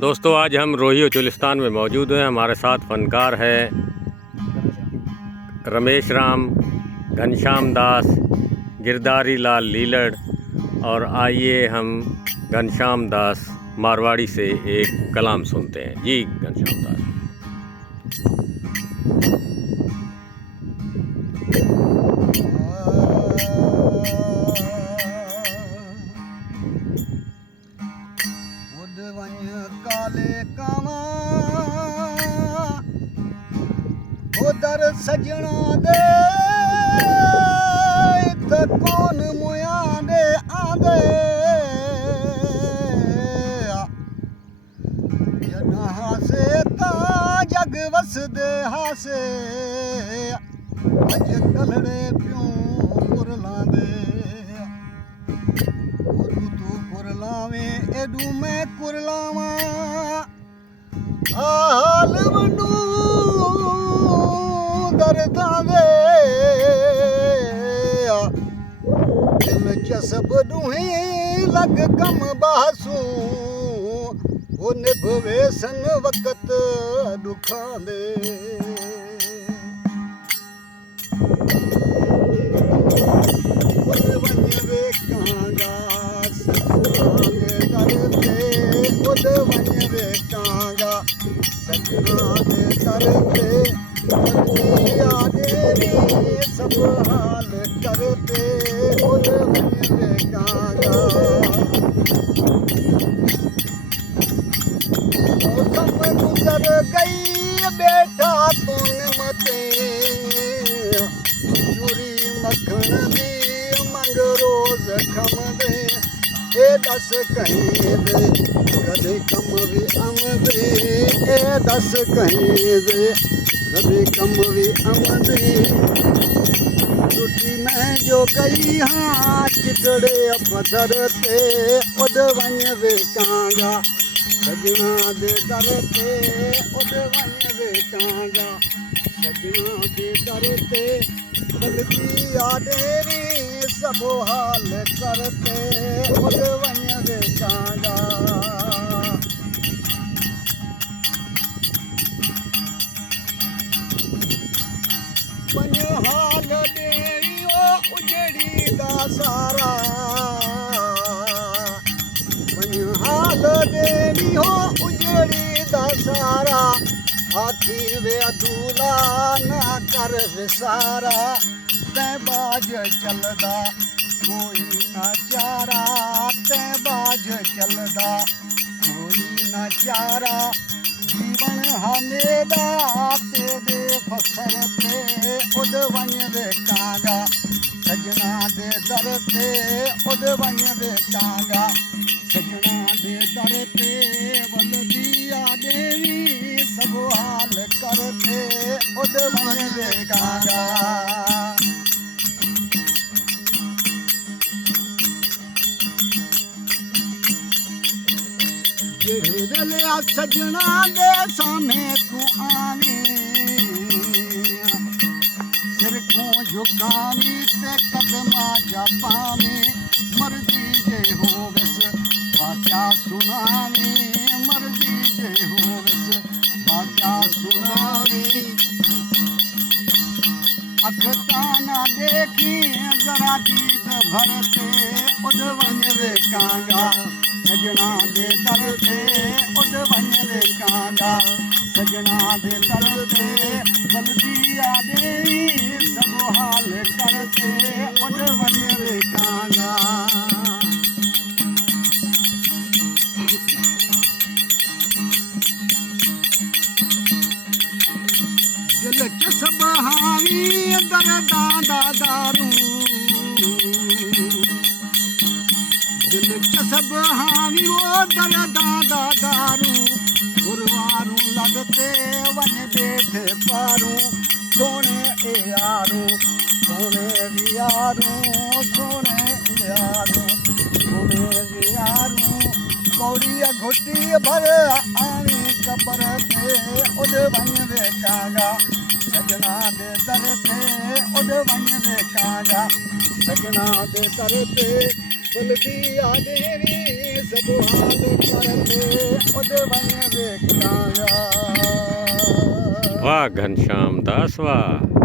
दोस्तों आज हम रोही और चुलिस्तान में मौजूद हैं। हमारे साथ फनकार है रमेश राम, घनश्याम दास, गिरधारी लाल लीलड़। और आइए हम घनश्याम दास मारवाड़ी से एक कलाम सुनते हैं। जी घनश्याम दास। काले कावा उधर सजना दे तो कौन मुया दे आंदे जना हासे ता जग वसदे हासे अज कलड़े प्यों कुरलांदे तू कुरलावे एडू मैं कुरलावा हाल वंडू दर्दां दे दिल जसब डूही लग कम बासू वो निभवे सन वक़्त दुखां दे वञ वेखांगा सजना दे दर ते उद वञ वेखांगा सजना दे दर ते बंदिया देवी सब हाल करते उद वञ वेखांगा मौसम गुजर गई बेटा तूं मते चूरी मखण दी मंग रोज खमदे ए दस कहीं दे कदे कम भी आमदे ए दस कहीं दे कदे कम भी आमदे छुट्टी मैं जो गई हाँ चितड़े पत्थर ते उद वञ वेखांगा सजना दे दर ते उद वञ वेखांगा सजना दे दर ते बलकी आडेरी सब हाल करते उद वञ वेखांगा वञ हाल ॾेरी ओ उजड़ी दा सारा वञ हाल ॾेरी हो उजड़ी दा सारा हाथी वे दूला ना कर विसारा तै बाज चलदा कोई ना चारा तै बाज चलदा कोई ना चारा जीवन हमेदा तेरे फखर ते उद वञ वेखांगा सजना दे दर ते उद वञ वेखांगा सजना दे दर ते वलदिया देवी सब हाल करते उद वञ वेखांगा जेड़े वेले आ सजना दे सामे तू आवी सिर को झुकावी ते कदमा जा पावी मर्जी जे होवस बाचा सुनावी मर्जी जे होवस बाचा सुनावी अख ताना देखी जरा दीद भरते उद वञ वेखांगा सजना दे दर ते उद वञ वेखांगा सजना दे दर ते बलदिया देवी सब हाल करते उद वञ वेखांगा दिल च सब हावी दर्दां दारू दिल च सब हावी वो दर्दां दारू गुरवारू लगते वञ बेठे पारू सोने ए यारू सोने भी यारू सोने यारू सोने भी यारू कौड़िया घुटी भर आवी कबर ते उद वञ वेखांगा सजना दे दर ते उद वञ वेखांगा सजना दे दर ते ਬਲਦੀ ਆ ਦੇਵੀ ਸਭ ਹਾਲ ਕਰਤੇ ਉਹਦੇ ਵਣ ਵੇਖਾਂਗਾ। वाह घनश्याम दास वाह।